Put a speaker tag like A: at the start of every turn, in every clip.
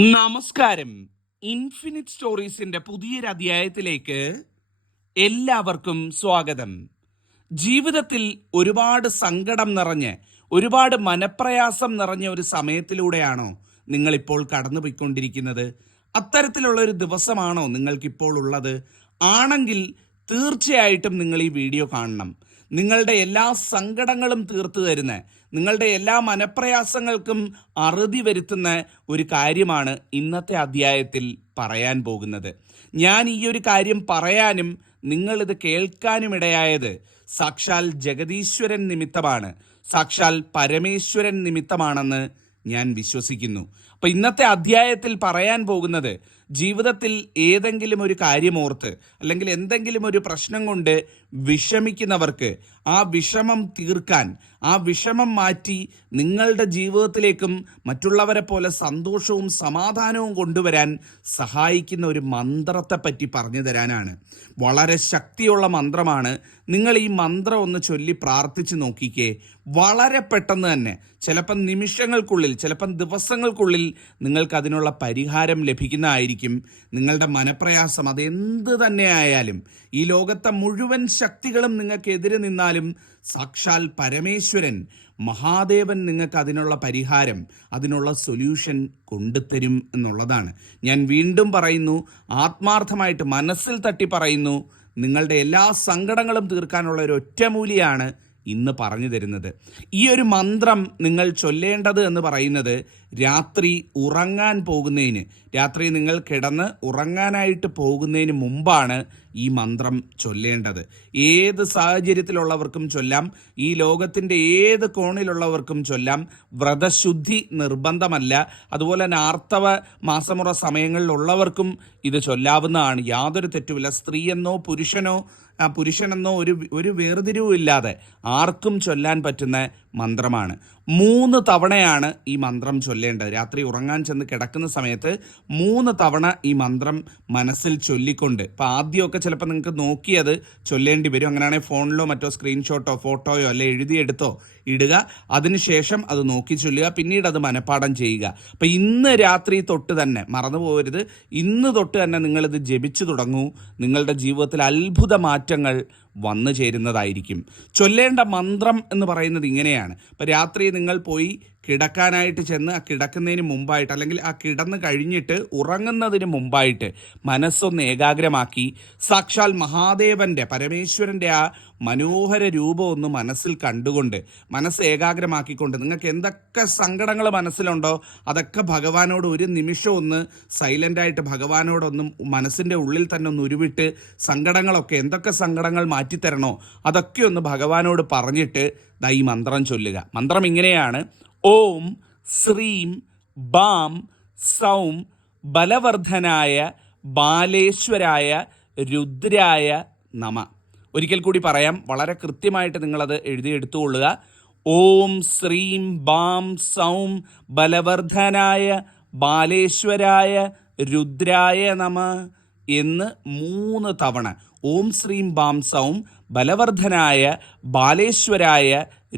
A: നമസ്കാരം. ഇൻഫിനിറ്റ് സ്റ്റോറീസിന്റെ പുതിയൊരു അധ്യായത്തിലേക്ക് എല്ലാവർക്കും സ്വാഗതം. ജീവിതത്തിൽ ഒരുപാട് സങ്കടം നിറഞ്ഞ് ഒരുപാട് മനപ്രയാസം നിറഞ്ഞ ഒരു സമയത്തിലൂടെയാണോ നിങ്ങളിപ്പോൾ കടന്നുപോയിക്കൊണ്ടിരിക്കുന്നത്? അത്തരത്തിലുള്ള ഒരു ദിവസമാണോ നിങ്ങൾക്കിപ്പോൾ ഉള്ളത്? ആണെങ്കിൽ തീർച്ചയായിട്ടും നിങ്ങൾ ഈ വീഡിയോ കാണണം. നിങ്ങളുടെ എല്ലാ സങ്കടങ്ങളും തീർത്തു തരുന്ന നിങ്ങളുടെ എല്ലാ മനപ്രയാസങ്ങൾക്കും അറുതി വരുത്തുന്ന ഒരു കാര്യമാണ് ഇന്നത്തെ അധ്യായത്തിൽ പറയാൻ പോകുന്നത്. ഞാൻ ഈ ഒരു കാര്യം പറയാനും നിങ്ങളിത് കേൾക്കാനും ഇടയായത് സാക്ഷാൽ ജഗദീശ്വരൻ നിമിത്തമാണ്. സാക്ഷാൽ പരമേശ്വരൻ നിമിത്തമാണെന്ന് ഞാൻ വിശ്വസിക്കുന്നു. അപ്പൊ ഇന്നത്തെ അധ്യായത്തിൽ പറയാൻ പോകുന്നത് ജീവിതത്തിൽ ഏതെങ്കിലും ഒരു കാര്യമോർത്ത് അല്ലെങ്കിൽ എന്തെങ്കിലും ഒരു പ്രശ്നം കൊണ്ട് വിഷമിക്കുന്നവർക്ക് ആ വിഷമം തീർക്കാൻ ആ വിഷമം മാറ്റി നിങ്ങളുടെ ജീവിതത്തിലേക്കും മറ്റുള്ളവരെ പോലെ സന്തോഷവും സമാധാനവും കൊണ്ടുവരാൻ സഹായിക്കുന്ന ഒരു മന്ത്രത്തെ പറ്റി പറഞ്ഞു തരാനാണ്. വളരെ ശക്തിയുള്ള മന്ത്രമാണ്. നിങ്ങൾ ഈ മന്ത്രം ഒന്ന് ചൊല്ലി പ്രാർത്ഥിച്ചു നോക്കിക്കേ. വളരെ പെട്ടെന്ന് തന്നെ ചിലപ്പം നിമിഷങ്ങൾക്കുള്ളിൽ ചിലപ്പം ദിവസങ്ങൾക്കുള്ളിൽ നിങ്ങൾക്ക് അതിനുള്ള പരിഹാരം ലഭിക്കുന്നതായിരിക്കും. നിങ്ങളുടെ മനപ്രയാസം അതെന്ത് തന്നെ ആയാലും ഈ ലോകത്തെ മുഴുവൻ ശക്തികളും നിങ്ങൾക്കെതിരെ നിന്നാലും സാക്ഷാൽ പരമേശ്വരൻ മഹാദേവൻ നിങ്ങൾക്ക് അതിനുള്ള പരിഹാരം അതിനുള്ള സൊല്യൂഷൻ കൊണ്ടുതരും എന്നുള്ളതാണ്. ഞാൻ വീണ്ടും പറയുന്നു ആത്മാർത്ഥമായിട്ട് മനസ്സിൽ തട്ടി പറയുന്നു നിങ്ങളുടെ എല്ലാ സങ്കടങ്ങളും തീർക്കാനുള്ള ഒരു ഒറ്റമൂലിയാണ് ഇന്ന് പറഞ്ഞു തരുന്നത്. ഈ ഒരു മന്ത്രം നിങ്ങൾ ചൊല്ലേണ്ടത് എന്ന് പറയുന്നത് രാത്രി ഉറങ്ങാൻ പോകുന്നതിന് രാത്രി നിങ്ങൾ കിടന്ന് ഉറങ്ങാനായിട്ട് പോകുന്നതിന് മുമ്പാണ് ഈ മന്ത്രം ചൊല്ലേണ്ടത്. ഏത് സാഹചര്യത്തിലുള്ളവർക്കും ചൊല്ലാം ഈ ലോകത്തിന്റെ ഏത് കോണിലുള്ളവർക്കും ചൊല്ലാം വ്രതശുദ്ധി നിർബന്ധമല്ല. അതുപോലെ തന്നെ ആർത്തവ മാസമുറ സമയങ്ങളിലുള്ളവർക്കും ഇത് ചൊല്ലാവുന്നതാണ്. യാതൊരു തെറ്റുമില്ല. സ്ത്രീയെന്നോ പുരുഷനോ പുരുഷനെന്നോ ഒരു ഒരു വേർതിരിവും ഇല്ലാതെ ആർക്കും ചൊല്ലാൻ പറ്റുന്ന മന്ത്രമാണ്. മൂന്ന് തവണയാണ് ഈ മന്ത്രം ചൊല്ലേണ്ടത്. രാത്രി ഉറങ്ങാൻ ചെന്ന് കിടക്കുന്ന സമയത്ത് മൂന്ന് തവണ ഈ മന്ത്രം മനസ്സിൽ ചൊല്ലിക്കൊണ്ട്. ഇപ്പം ആദ്യമൊക്കെ ചിലപ്പോൾ നിങ്ങൾക്ക് നോക്കിയത് ചൊല്ലേണ്ടി വരും. അങ്ങനെയാണെങ്കിൽ ഫോണിലോ മറ്റോ സ്ക്രീൻഷോട്ടോ ഫോട്ടോയോ അല്ലെ എഴുതിയെടുത്തോ ഇടുക. അതിനുശേഷം അത് നോക്കി ചൊല്ലുക. പിന്നീട് അത് മനഃപ്പാഠം ചെയ്യുക. അപ്പം ഇന്ന് രാത്രി തൊട്ട് തന്നെ മറന്നു പോകരുത്. ഇന്ന് തൊട്ട് തന്നെ നിങ്ങളിത് ജപിച്ചു തുടങ്ങൂ. നിങ്ങളുടെ ജീവിതത്തിൽ അത്ഭുത മാറ്റങ്ങൾ വന്നു ചേരുന്നതായിരിക്കും. ചൊല്ലേണ്ട മന്ത്രം എന്ന് പറയുന്നത് ഇങ്ങനെയാണ്. ഇപ്പം രാത്രി നിങ്ങൾ പോയി കിടക്കാനായിട്ട് ചെന്ന് ആ കിടക്കുന്നതിന് മുമ്പായിട്ട് അല്ലെങ്കിൽ ആ കിടന്ന് കഴിഞ്ഞിട്ട് ഉറങ്ങുന്നതിന് മുമ്പായിട്ട് മനസ്സൊന്ന് ഏകാഗ്രമാക്കി സാക്ഷാൽ മഹാദേവന്റെ പരമേശ്വരന്റെ ആ മനോഹര രൂപം ഒന്ന് മനസ്സിൽ കണ്ടുകൊണ്ട് മനസ്സ് ഏകാഗ്രമാക്കിക്കൊണ്ട് നിങ്ങൾക്ക് എന്തൊക്കെ സങ്കടങ്ങൾ മനസ്സിലുണ്ടോ അതൊക്കെ ഭഗവാനോട് ഒരു നിമിഷം ഒന്ന് സൈലന്റായിട്ട് ഭഗവാനോടൊന്നും മനസ്സിന്റെ ഉള്ളിൽ തന്നെ ഒന്ന് ഉരുവിട്ട് സങ്കടങ്ങളൊക്കെ എന്തൊക്കെ സങ്കടങ്ങൾ മാറ്റിത്തരണോ അതൊക്കെ ഒന്ന് ഭഗവാനോട് പറഞ്ഞിട്ട് ദാ ഈ മന്ത്രം ചൊല്ലുക. മന്ത്രം ഇങ്ങനെയാണ്. ഓം ശ്രീം ബാം സൗം ബലവർദ്ധനായ ബാലേശ്വരായ രുദ്രായ നമ. ഒരിക്കൽ കൂടി പറയാം വളരെ കൃത്യമായിട്ട് നിങ്ങളത് എഴുതിയെടുത്തുകൊള്ളുക ഓം ശ്രീം ബാം സൗം ബലവർദ്ധനായ ബാലേശ്വരായ രുദ്രായ നമ എന്ന് മൂന്ന് തവണ ഓം ശ്രീം ബാം സൗം ബലവർദ്ധനായ ബാലേശ്വരായ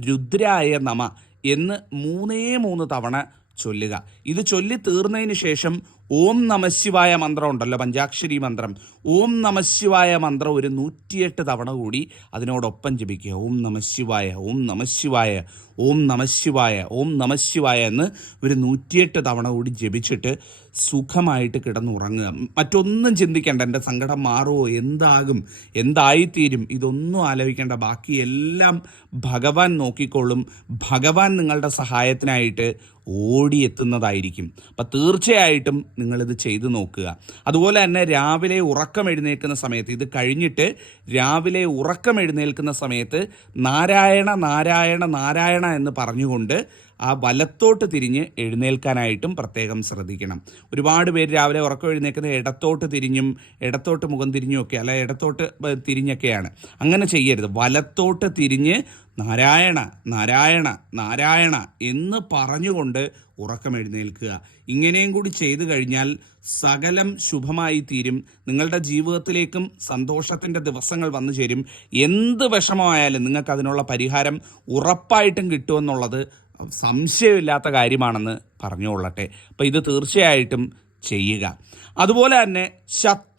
A: രുദ്രായ നമ എന്ന് മൂന്നേ മൂന്ന് തവണ ചൊല്ലുക. ഇത് ചൊല്ലി തീർന്നതിന് ശേഷം ഓം നമശിവായ മന്ത്രം ഉണ്ടല്ലോ പഞ്ചാക്ഷരി മന്ത്രം. ഓം നമശിവായ മന്ത്രം ഒരു നൂറ്റിയെട്ട് തവണ കൂടി അതിനോടൊപ്പം ജപിക്കുക. ഓം നമശിവായ ഓം നമശിവായ ഓം നമശിവായ ഓം നമശിവായ എന്ന് ഒരു നൂറ്റിയെട്ട് തവണ കൂടി ജപിച്ചിട്ട് സുഖമായിട്ട് കിടന്നുറങ്ങുക. മറ്റൊന്നും ചിന്തിക്കേണ്ട എന്റെ സങ്കടം മാറുമോ എന്താകും എന്തായിത്തീരും ഇതൊന്നും ആലോചിക്കേണ്ട. ബാക്കി എല്ലാം ഭഗവാൻ നോക്കിക്കോളും ഭഗവാൻ നിങ്ങളുടെ സഹായത്തിനായിട്ട് ഓടിയെത്തുന്നതായിരിക്കും. അപ്പം തീർച്ചയായിട്ടും നിങ്ങളിത് ചെയ്തു നോക്കുക. അതുപോലെ തന്നെ രാവിലെ ഉറക്കം എഴുന്നേൽക്കുന്ന സമയത്ത് ഇത് കഴിഞ്ഞിട്ട് രാവിലെ ഉറക്കം എഴുന്നേൽക്കുന്ന സമയത്ത് നാരായണ നാരായണ നാരായണ എന്ന് പറഞ്ഞുകൊണ്ട് ആ വലത്തോട്ട് തിരിഞ്ഞ് എഴുന്നേൽക്കാനായിട്ടും പ്രത്യേകം ശ്രദ്ധിക്കണം. ഒരുപാട് പേര് രാവിലെ ഉറക്കം എഴുന്നേൽക്കുന്നത് ഇടത്തോട്ട് തിരിഞ്ഞും ഇടത്തോട്ട് മുഖം തിരിഞ്ഞും ഒക്കെ അല്ല ഇടത്തോട്ട് തിരിഞ്ഞൊക്കെയാണ്. അങ്ങനെ ചെയ്യരുത്. വലത്തോട്ട് തിരിഞ്ഞ് നാരായണ നാരായണ നാരായണ എന്ന് പറഞ്ഞുകൊണ്ട് ഉറക്കം എഴുന്നേൽക്കുക. ഇങ്ങനെയും കൂടി ചെയ്തു കഴിഞ്ഞാൽ സകലം ശുഭമായി തീരും. നിങ്ങളുടെ ജീവിതത്തിലേക്കും സന്തോഷത്തിന്റെ ദിവസങ്ങൾ വന്നു ചേരും. എന്ത് വിഷമമായാലും നിങ്ങൾക്ക് അതിനുള്ള പരിഹാരം ഉറപ്പായിട്ടും കിട്ടുമെന്നുള്ളത് സംശയമില്ലാത്ത കാര്യമാണെന്ന് പറഞ്ഞുകൊള്ളട്ടെ. അപ്പം ഇത് തീർച്ചയായിട്ടും ചെയ്യുക. അതുപോലെ തന്നെ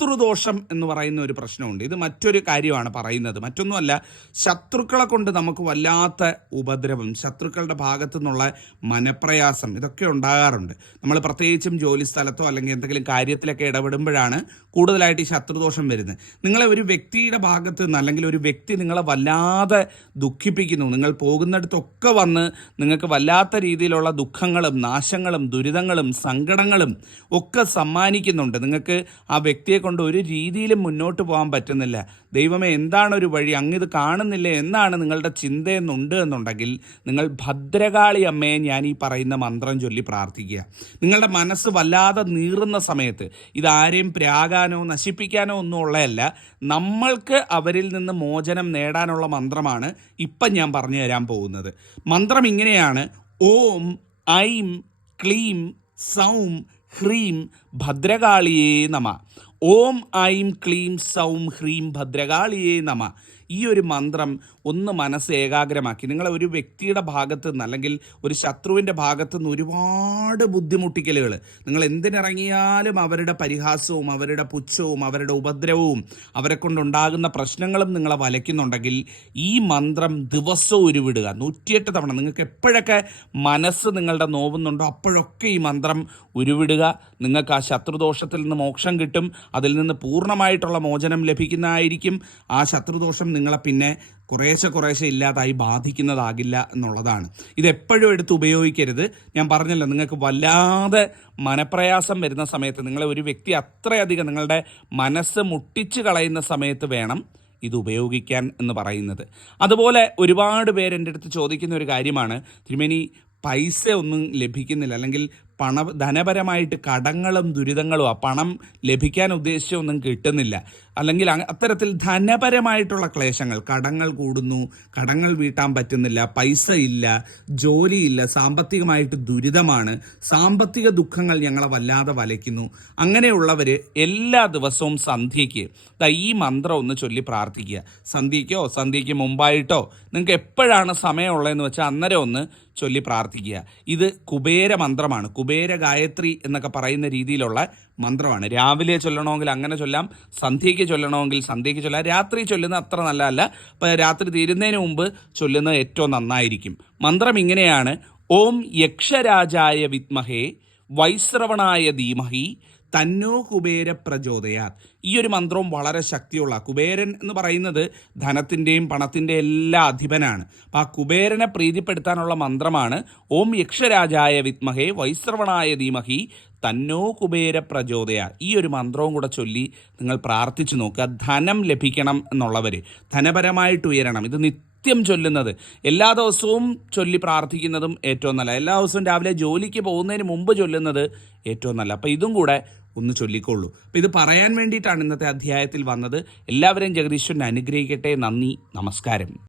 A: ശത്രുദോഷം എന്ന് പറയുന്ന ഒരു പ്രശ്നമുണ്ട്. ഇത് മറ്റൊരു കാര്യമാണ് പറയുന്നത്. മറ്റൊന്നുമല്ല ശത്രുക്കളെ കൊണ്ട് നമുക്ക് വല്ലാത്ത ഉപദ്രവം ശത്രുക്കളുടെ ഭാഗത്തു നിന്നുള്ള മനപ്രയാസം ഇതൊക്കെ ഉണ്ടാകാറുണ്ട്. നമ്മൾ പ്രത്യേകിച്ചും ജോലി സ്ഥലത്തോ അല്ലെങ്കിൽ എന്തെങ്കിലും കാര്യത്തിലൊക്കെ ഇടപെടുമ്പോഴാണ് കൂടുതലായിട്ട് ഈ ശത്രുദോഷം വരുന്നത്. നിങ്ങളെ ഒരു വ്യക്തിയുടെ ഭാഗത്ത് നിന്ന് അല്ലെങ്കിൽ ഒരു വ്യക്തി നിങ്ങളെ വല്ലാതെ ദുഃഖിപ്പിക്കുന്നു. നിങ്ങൾ പോകുന്നിടത്തൊക്കെ വന്ന് നിങ്ങൾക്ക് വല്ലാത്ത രീതിയിലുള്ള ദുഃഖങ്ങളും നാശങ്ങളും ദുരിതങ്ങളും സങ്കടങ്ങളും ഒക്കെ സമ്മാനിക്കുന്നുണ്ട്. നിങ്ങൾക്ക് ആ വ്യക്തിയെ കൊണ്ട് ഒരു രീതിയിലും മുന്നോട്ട് പോകാൻ പറ്റുന്നില്ല. ദൈവമേ എന്താണ് ഒരു വഴി അങ്ങിത് കാണുന്നില്ല? എന്നാണ് നിങ്ങളുടെ ചിന്തയെന്നുണ്ട് എന്നുണ്ടെങ്കിൽ നിങ്ങൾ ഭദ്രകാളി അമ്മയെ ഞാൻ ഈ പറയുന്ന മന്ത്രം ചൊല്ലി പ്രാർത്ഥിക്കുക. നിങ്ങളുടെ മനസ്സ് വല്ലാതെ നീറുന്ന സമയത്ത് ഇതാരെയും പ്രാകാനോ നശിപ്പിക്കാനോ ഒന്നും ഉള്ളതല്ല. നമ്മൾക്ക് അവരിൽ നിന്ന് മോചനം നേടാനുള്ള മന്ത്രമാണ് ഇപ്പം ഞാൻ പറഞ്ഞു തരാൻ പോകുന്നത്. മന്ത്രം ഇങ്ങനെയാണ്. ഓം ഐം ക്ലീം സൗം ഹ്രീം ഭദ്രകാളിയേ നമ. ഓം ഐം ക്ലീം സൗം ഹ്രീം ഭദ്രകാളിയേ നമ. ഈ ഒരു മന്ത്രം ഒന്ന് മനസ്സ് ഏകാഗ്രമാക്കി. നിങ്ങളെ ഒരു വ്യക്തിയുടെ ഭാഗത്തു നിന്ന് അല്ലെങ്കിൽ ഒരു ശത്രുവിന്റെ ഭാഗത്തു നിന്ന് ഒരുപാട് ബുദ്ധിമുട്ടിക്കലുകൾ നിങ്ങൾ എന്തിനിറങ്ങിയാലും അവരുടെ പരിഹാസവും അവരുടെ പുച്ഛവും അവരുടെ ഉപദ്രവവും അവരെ കൊണ്ടുണ്ടാകുന്ന പ്രശ്നങ്ങളും നിങ്ങളെ വലയ്ക്കുന്നുണ്ടെങ്കിൽ ഈ മന്ത്രം ദിവസവും ഉരുവിടുക. നൂറ്റിയെട്ട് തവണ. നിങ്ങൾക്ക് എപ്പോഴൊക്കെ മനസ്സ് നിങ്ങളുടെ നോവുന്നുണ്ടോ അപ്പോഴൊക്കെ ഈ മന്ത്രം ഉരുവിടുക. നിങ്ങൾക്ക് ആ ശത്രുദോഷത്തിൽ നിന്ന് മോക്ഷം കിട്ടും അതിൽ നിന്ന് പൂർണമായിട്ടുള്ള മോചനം ലഭിക്കുന്നതായിരിക്കും. ആ ശത്രുദോഷം നിങ്ങളെ പിന്നെ കുറേശ്ശെ കുറേശ്ശെ ഇല്ലാതായി ബാധിക്കുന്നതാകില്ല എന്നുള്ളതാണ്. ഇതെപ്പോഴും എടുത്ത് ഉപയോഗിക്കരുത്. ഞാൻ പറഞ്ഞല്ലോ നിങ്ങൾക്ക് വല്ലാതെ മനപ്രയാസം വരുന്ന സമയത്ത് നിങ്ങളെ ഒരു വ്യക്തി അത്രയധികം നിങ്ങളുടെ മനസ്സ് മുട്ടിച്ച് കളയുന്ന സമയത്ത് വേണം ഇത് ഉപയോഗിക്കാൻ എന്ന് പറയുന്നത്. അതുപോലെ ഒരുപാട് പേര് എന്റെ അടുത്ത് ചോദിക്കുന്ന ഒരു കാര്യമാണ് തിരുമേനി പൈസ ഒന്നും ലഭിക്കുന്നില്ല. അല്ലെങ്കിൽ പണ ധനപരമായിട്ട് കടങ്ങളും ദുരിതങ്ങളും ആ പണം ലഭിക്കാൻ ഉദ്ദേശിച്ചൊന്നും കിട്ടുന്നില്ല. അല്ലെങ്കിൽ അത്തരത്തിൽ ധനപരമായിട്ടുള്ള ക്ലേശങ്ങൾ കടങ്ങൾ കൂടുന്നു കടങ്ങൾ വീട്ടാൻ പറ്റുന്നില്ല പൈസ ഇല്ല ജോലിയില്ല സാമ്പത്തികമായിട്ട് ദുരിതമാണ് സാമ്പത്തിക ദുഃഖങ്ങൾ ഞങ്ങളെ വല്ലാതെ വലയ്ക്കുന്നു. അങ്ങനെയുള്ളവർ എല്ലാ ദിവസവും സന്ധ്യയ്ക്ക് ഈ മന്ത്രം ഒന്ന് ചൊല്ലി പ്രാർത്ഥിക്കുക. സന്ധ്യയ്ക്കോ സന്ധ്യയ്ക്ക് മുമ്പായിട്ടോ നിങ്ങൾക്ക് എപ്പോഴാണ് സമയമുള്ളതെന്ന് വെച്ചാൽ അന്നേരം ഒന്ന് ചൊല്ലി പ്രാർത്ഥിക്കുക. ഇത് കുബേര മന്ത്രമാണ് കുബേര ഗായത്രി എന്നൊക്കെ പറയുന്ന രീതിയിലുള്ള മന്ത്രമാണ്. രാവിലെ ചൊല്ലണമെങ്കിൽ അങ്ങനെ ചൊല്ലാം സന്ധ്യയ്ക്ക് ചൊല്ലണമെങ്കിൽ സന്ധ്യയ്ക്ക് ചൊല്ലാം. രാത്രി ചൊല്ലുന്നത് അത്ര നല്ലതല്ല. അപ്പോൾ രാത്രി തീരുന്നതിന് മുമ്പ് ചൊല്ലുന്നത് ഏറ്റവും നന്നായിരിക്കും. മന്ത്രം ഇങ്ങനെയാണ്. ഓം യക്ഷരാജായ വിത്മഹേ വൈശ്രവണായ ധീമഹി തന്നോ കുബേര പ്രചോദയാ ഈ ഒരു മന്ത്രവും വളരെ ശക്തിയുള്ള കുബേരൻ എന്ന് പറയുന്നത് ധനത്തിന്റെയും പണത്തിന്റെ എല്ലാ അധിപനാണ്. അപ്പം ആ കുബേരനെ പ്രീതിപ്പെടുത്താനുള്ള മന്ത്രമാണ് ഓം യക്ഷരാജായ വിത്മഹേ വൈശ്രവണായ ധീമഹി തന്നോ കുബേര പ്രചോദയ ഈ ഒരു മന്ത്രവും കൂടെ ചൊല്ലി നിങ്ങൾ പ്രാർത്ഥിച്ചു നോക്കുക. ധനം ലഭിക്കണം എന്നുള്ളവർ ധനപരമായിട്ട് ഉയരണം. ഇത് നിത്യം ചൊല്ലുന്നത്. എല്ലാ ദിവസവും ചൊല്ലി പ്രാർത്ഥിക്കുന്നതും ഏറ്റവും നല്ല എല്ലാ ദിവസവും രാവിലെ ജോലിക്ക് പോകുന്നതിന് മുമ്പ് ചൊല്ലുന്നത് ഏറ്റവും നല്ല അപ്പോൾ ഇതും കൂടെ ഒന്ന് ചൊല്ലിക്കോളൂ അപ്പോൾ ഇത് പറയാൻ വേണ്ടിയിട്ടാണ് ഇന്നത്തെ അധ്യായത്തിൽ വന്നത്. എല്ലാവരെയും ജഗദീശ്വരൻ അനുഗ്രഹിക്കട്ടെ. നന്ദി. നമസ്കാരം.